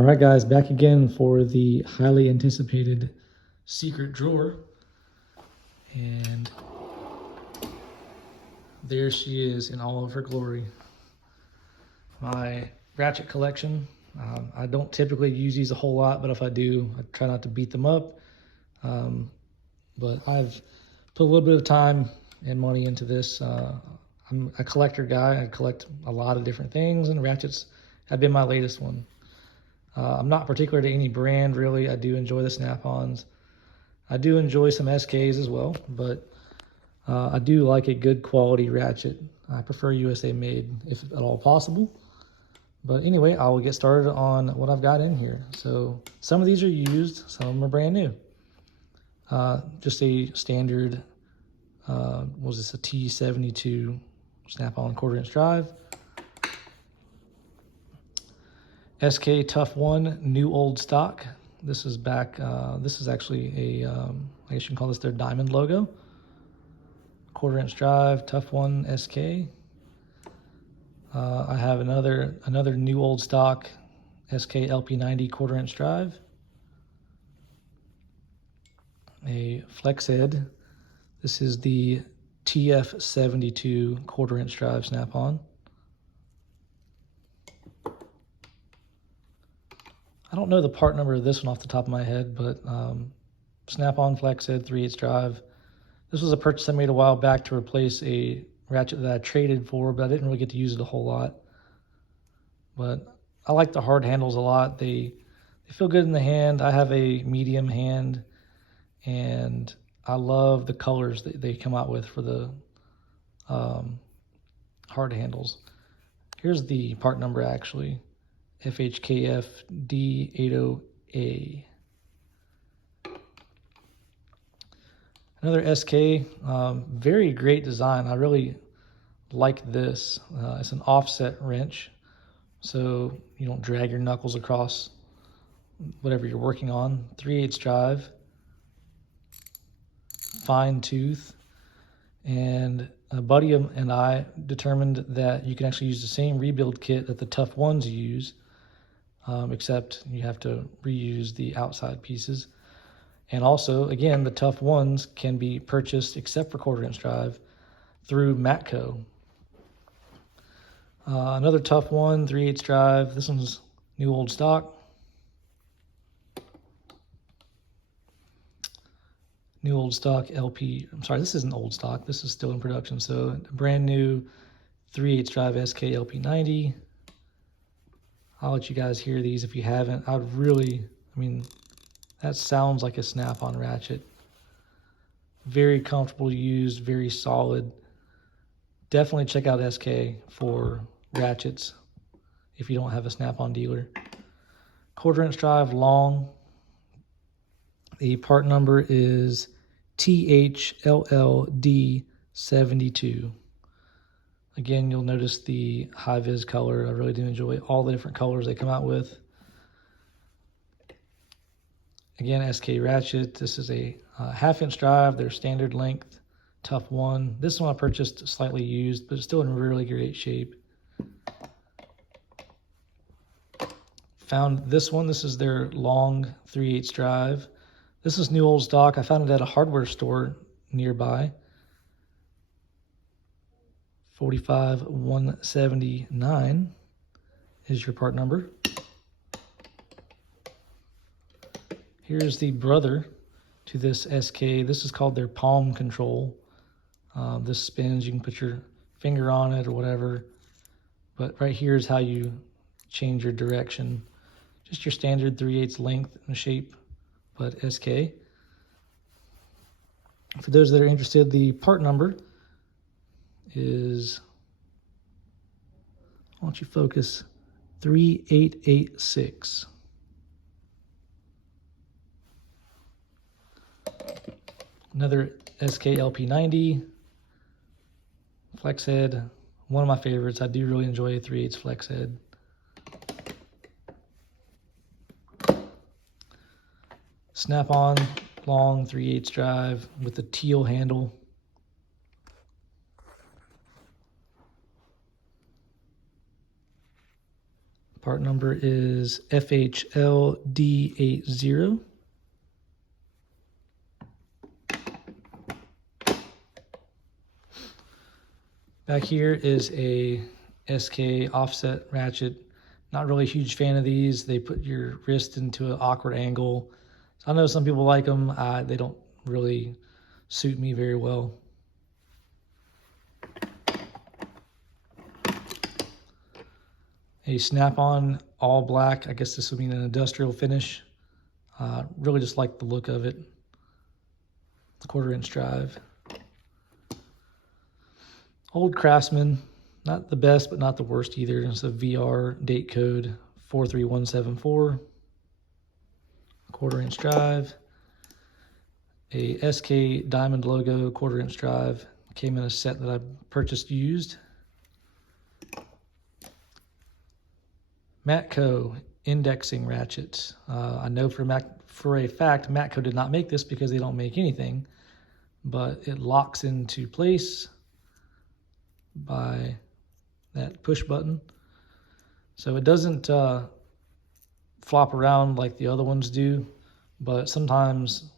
All right, guys, back again for the highly anticipated secret drawer. And there she is in all of her glory. My Ratchet collection. I don't typically use these a whole lot, but if I do, I try not to beat them up. But I've put a little bit of time and money into this. I'm a collector guy. I collect a lot of different things, and Ratchets have been my latest one. I'm not particular to any brand, really. I do enjoy the Snap-ons. I do enjoy some SKs as well, but I do like a good quality ratchet. I prefer USA made if at all possible. But anyway, I will get started on what I've got in here. So some of these are used, some of them are brand new. Just a standard, was this a T72 Snap-on 1/4 inch drive. SK Tough One, new old stock. This is back, this is actually a, I guess you can call this their diamond logo. 1/4 inch drive, Tough One SK. I have another new old stock SK LP90 1/4 inch drive. A flex head. This is the TF72 1/4 inch drive Snap-on. I don't know the part number of this one off the top of my head, but Snap-on flex head 3/8 drive. This was a purchase I made a while back to replace a ratchet that I traded for, but I didn't really get to use it a whole lot. But I like the hard handles a lot. They feel good in the hand. I have a medium hand, and I love the colors that they come out with for the hard handles. Here's the part number actually. FHKF D80A. Another SK, very great design. I really like this. It's an offset wrench, so you don't drag your knuckles across whatever you're working on. 3/8 drive, fine tooth, and a buddy and I determined that you can actually use the same rebuild kit that the Tough Ones use, except you have to reuse the outside pieces. And also, again, the Tough Ones can be purchased, except for 1/4 inch drive, through Matco. Another Tough One, 3/8 drive. This one's new old stock. New old stock LP. I'm sorry, this isn't old stock. This is still in production. So brand new 3/8 drive SK LP90. I'll let you guys hear these if you haven't. I mean, that sounds like a Snap-on ratchet. Very comfortable to use, very solid. Definitely check out SK for ratchets if you don't have a Snap-on dealer. 1/4 inch drive, long. The part number is THLLD72. Again, you'll notice the high-vis color. I really do enjoy all the different colors they come out with. Again, SK ratchet. This is a 1/2 inch drive. Their standard length, Tough One. This one I purchased slightly used, but it's still in really great shape. Found this one. This is their long 3/8 drive. This is new old stock. I found it at a hardware store nearby. 45179 is your part number. Here's the brother to this SK. This is called their palm control. This spins. You can put your finger on it or whatever. But right here is how you change your direction. Just your standard 3/8 length and shape, but SK. For those that are interested, the part number is, why don't you focus, 3886. Another SK LP90 flex head, one of my favorites. I do really enjoy a 3/8 flex head. Snap-on long 3/8 drive with the teal handle. Part number is FHLD80. Back here is a SK offset ratchet. Not really a huge fan of these. They put your wrist into an awkward angle. So I know some people like them. They don't really suit me very well. A snap-on all black. I guess this would mean an industrial finish. Really just like the look of it. 1/4" drive. Old Craftsman, not the best, but not the worst either. It's a VR date code 43174. 1/4" drive. A SK diamond logo 1/4" drive. Came in a set that I purchased used. Matco indexing ratchets. I know for a fact Matco did not make this because they don't make anything, but it locks into place by that push button. So it doesn't flop around like the other ones do, but sometimes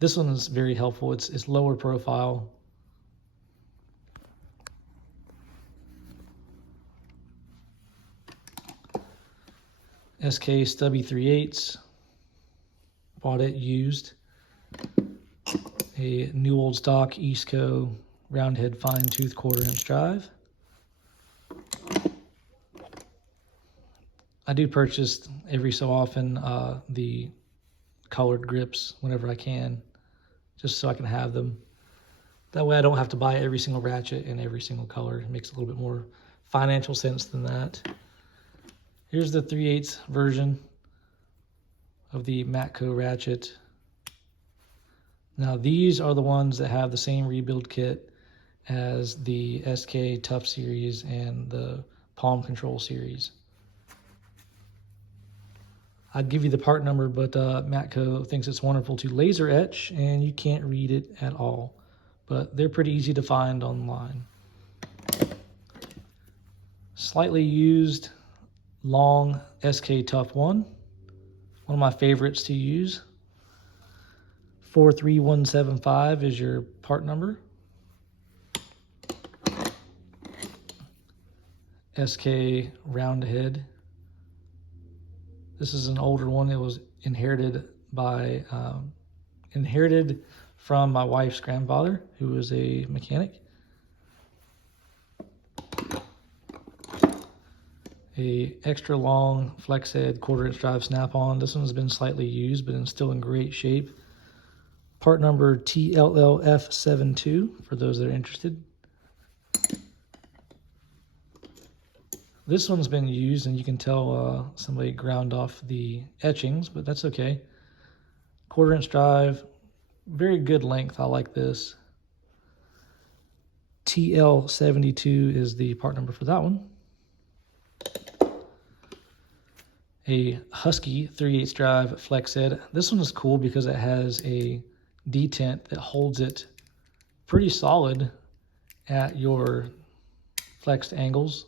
this one is very helpful. It's lower profile. SK stubby 3/8. Bought it used. A new old stock Eastco round head fine tooth 1/4" drive. I do purchase every so often the colored grips whenever I can, just so I can have them. That way I don't have to buy every single ratchet in every single color. It makes a little bit more financial sense than that. Here's the 3/8 version of the Matco ratchet. Now these are the ones that have the same rebuild kit as the SK Tough series and the Palm Control series. I'd give you the part number, but Matco thinks it's wonderful to laser etch and you can't read it at all. But they're pretty easy to find online. Slightly used long SK Tough 1. One of my favorites to use. 43175 is your part number. SK round head. This is an older one. It was inherited from my wife's grandfather, who was a mechanic. A extra long flex head 1/4" drive snap-on. This one's been slightly used, but it's still in great shape. Part number TLLF72 for those that are interested. This one's been used, and you can tell somebody ground off the etchings, but that's okay. 1/4" drive, very good length. I like this. TL72 is the part number for that one. A Husky 3/8 drive flex head. This one is cool because it has a detent that holds it pretty solid at your flexed angles.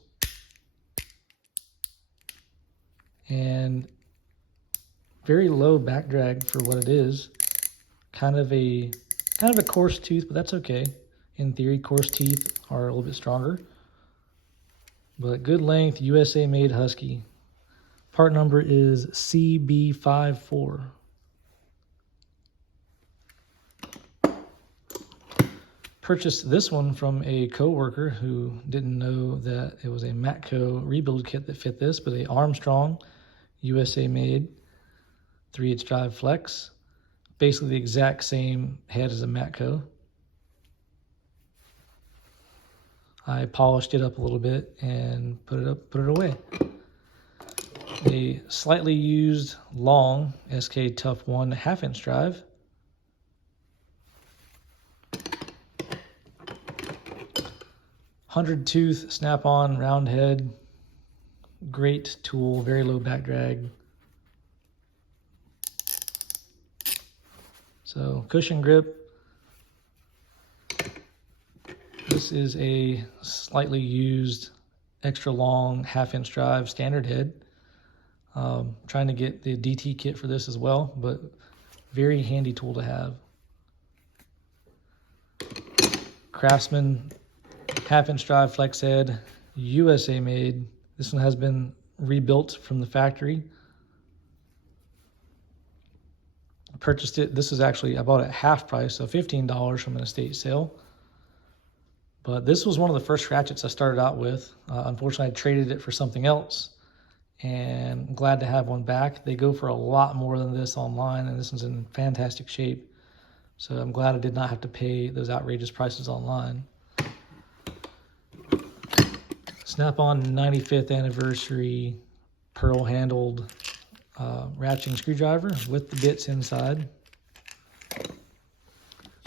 And very low back drag for what it is. Kind of a coarse tooth, but that's okay. In theory, coarse teeth are a little bit stronger. But good length, USA made Husky. Part number is CB54. Purchased this one from a coworker who didn't know that it was a Matco rebuild kit that fit this, but a Armstrong USA made 3/8 drive flex. Basically the exact same head as a Matco. I polished it up a little bit and put it away. A slightly used long SK Tough 1 1/2" drive. $100 tooth snap-on round head. Great tool, very low back drag. So cushion grip. This is a slightly used extra long 1/2" drive standard head. Trying to get the DT kit for this as well, but very handy tool to have. Craftsman 1/2-inch drive flex head, USA made. This one has been rebuilt from the factory. I purchased it. This is actually, I bought it at half price, so $15 from an estate sale. But this was one of the first ratchets I started out with. Unfortunately, I traded it for something else, and I'm glad to have one back. They go for a lot more than this online, and this one's in fantastic shape. So I'm glad I did not have to pay those outrageous prices online. Snap-on 95th anniversary pearl-handled ratcheting screwdriver with the bits inside.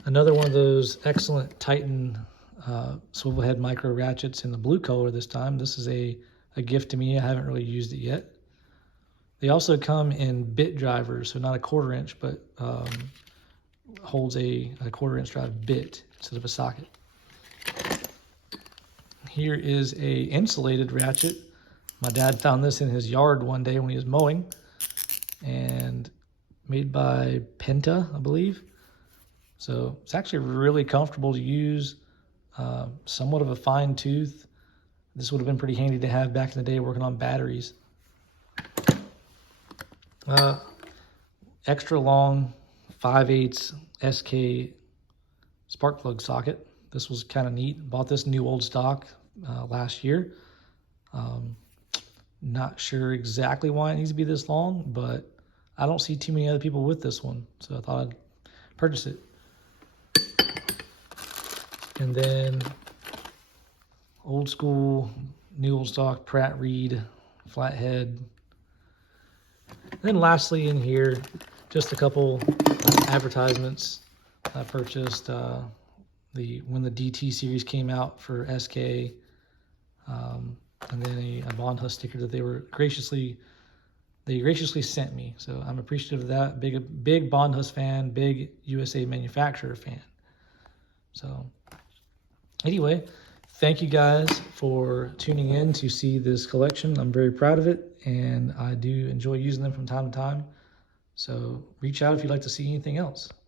Another one of those excellent Titan swivel head micro ratchets in the blue color this time. This is a gift to me. I haven't really used it yet. They also come in bit drivers, so not a 1/4 inch, but holds a 1/4 inch drive bit instead of a socket. Here is a insulated ratchet. My dad found this in his yard one day when he was mowing, and made by Penta, I believe. So it's actually really comfortable to use, somewhat of a fine tooth. This would have been pretty handy to have back in the day working on batteries. Extra long 5/8 SK spark plug socket. This was kind of neat. Bought this new old stock last year. Not sure exactly why it needs to be this long, but I don't see too many other people with this one, so I thought I'd purchase it. And then old school, new old stock Pratt Reed flathead. And then lastly in here, just a couple advertisements I purchased when the DT series came out for SK, and then a Bond Hus sticker that they graciously sent me. So I'm appreciative of that. Big Bond Hus fan, big USA manufacturer fan. So anyway, thank you guys for tuning in to see this collection. I'm very proud of it, and I do enjoy using them from time to time. So reach out if you'd like to see anything else.